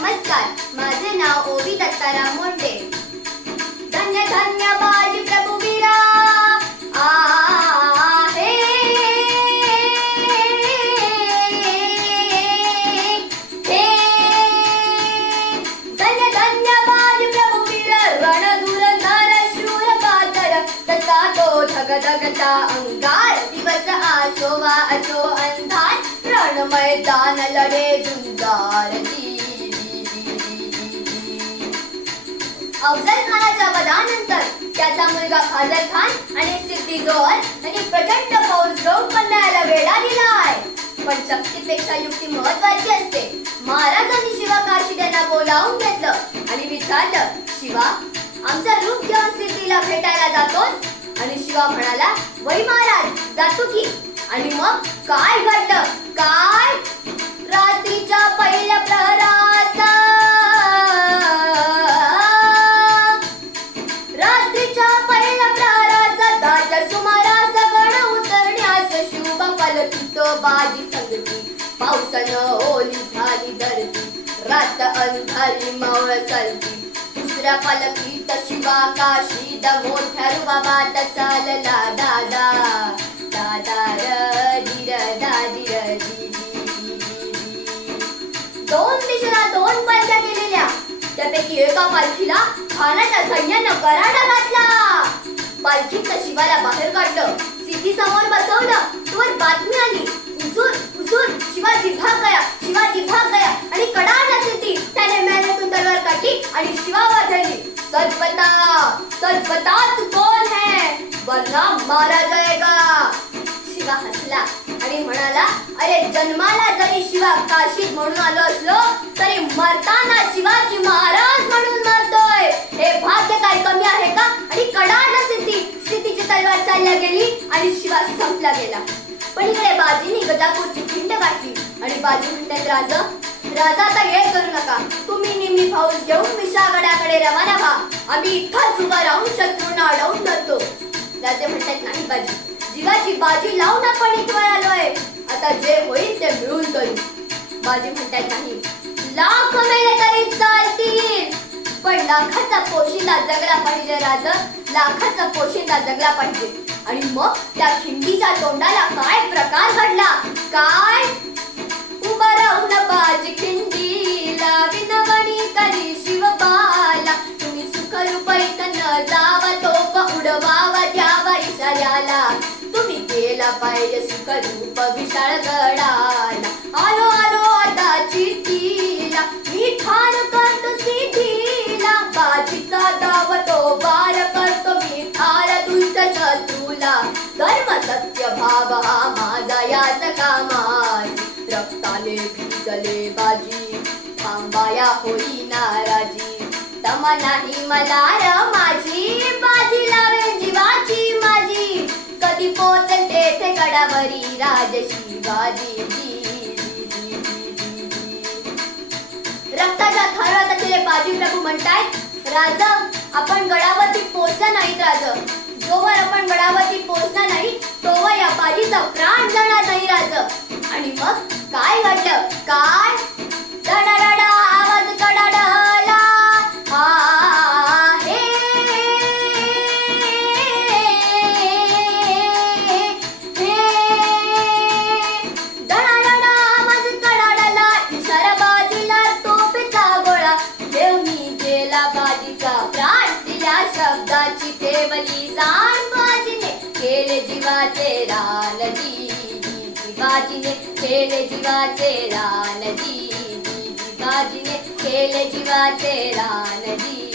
नमस्कार, माझे नाव ओवी दत्ताराम मोंडे. धन्य धन्य बाजी प्रभुवीरा आहे. धन्य धन्य बाजी प्रभुवीर रणधुरंधर शूर पातर तसा तो धगधगता अंगार. दिवस असो वा असो अंधार रण मैदान लढे झुंजार. अफजल खानाच्या वधानंतर त्याचा मुलगा फाजल खान आणि सिद्दी जोहर यांनी प्रचंड फौज घेऊन पन्हाळ्याला वेढा दिलाय. पण शक्तीपेक्षा युक्ती महत्वाची असते. महाराजांनी शिवा काशीदांना बोलावून घेतलं आणि विचारलं, शिवा, आमचं रूप घेऊन सिद्धीला भेटायला जातोस? आणि शिवा म्हणाला, वै महाराज, जातो की. आणि मग काय घडलं? काय? रात्रीच्या पहिल्या प्रहराचा सुमारास गण उतरण्यास शुभ पलकितो बाजी संगती. पावसानं ओली झाली धरती, रात अंधारी मावळ चालती. दुसऱ्या पलकीत शिवा काशीद मोठ्या रुबाबात चालला. दादा दादा रीर दादीर जी. दोन दिशेला दोन पालख्या गेलेल्या. त्यापैकी एका पालखीला खानाच्या सैन्यानं कराडा घातला. पालखीत शिवाला बाहेर काढलं, सिद्धी समोर बसवलं. तोवर बातमी आली, हुजूर हुजूर, शिवाजी भाग गया, शिवाजी भाग गया. आणि कडाडला सिद्धी. त्याने मेहनतून तलवार काढली आणि शिवावर धरली. सच बता तू कौन है, वरना मारा जाएगा. शिवा हसला आणि म्हणाला, अरे जन्माला जरी शिवा काशीद म्हणून आलो असलो तरी मरताना शिवाजी महाराज म्हणून मरतोय. हे भाग्य काय कमी आहे का? आणि कडाडला सिद्धीची तलवार चालल्या गेली आणि शिवा संपला गेला. पण इकडे बाजींनी गजापूरची खिंड गाठली आणि बाजी म्हणतात, राजा आता हे करू नका. तुम्ही निम्मी फौज घेऊन विशाळगडाकडे रवाना व्हा. आम्ही इथंच उभा राहून शत्रूंना अडवून धरतो. राजे म्हणतात, नाही बाजी, जीवाची बाजी लावून आपण इथवर आलोय. आता जे होईल ते मिळून करू. बाजी म्हणतात, नाही, लाख मेले तरी चालतील, पण लाखाचा पोशिंदा जगला पाहिजे. राजा, लाखाचा पोशिंदा जगला पाहिजे. आणि मग त्या खिंडीच्या तोंडाला काय प्रकार घडला? काय? उभा राहून बाजी खिंडीला विनवणी करी शिवबाला. तुम्ही सुखरूपैत न जावा, तोफ उडवावा द्यावा इशाऱ्याला. तुम्ही गेला पाहिजे सुखरूप विशाळगडाला. आलो आलो आता चिठ्ठीला, मी ठाण करतो सिद्धीला. बाजीचा दाव तो बार करतो मी ठार दुष्ट शत्रूला. धर्म सत्य भाव हा माझा याच कामास. रक्ताने भिजले बाजी, थांबाया होई नाराजी. तमा नाही मला र माझी, बाजी लावेल जीवाची माझी. कधी पोचेल तेथे गडावरी राज शिवाजी. रक्ताच्या थरात असलेले बाजी प्रभू म्हणतायत, राजा, आपण गडावरती पोचला नाहीत. राजा, जोवर आपण गडावरती पोचला नाही तोवर या बाजीचा प्राण जाणार नाही. राजा, आणि मग काय घडलं? काय? रडारडा आवाज कडाडला. शब्दाची ठेवली जाण. बाजीने केले जीवाचे रान जी. बाजीने केले जीवाचे रान जी. बाजीने केले जीवाचे रान जी.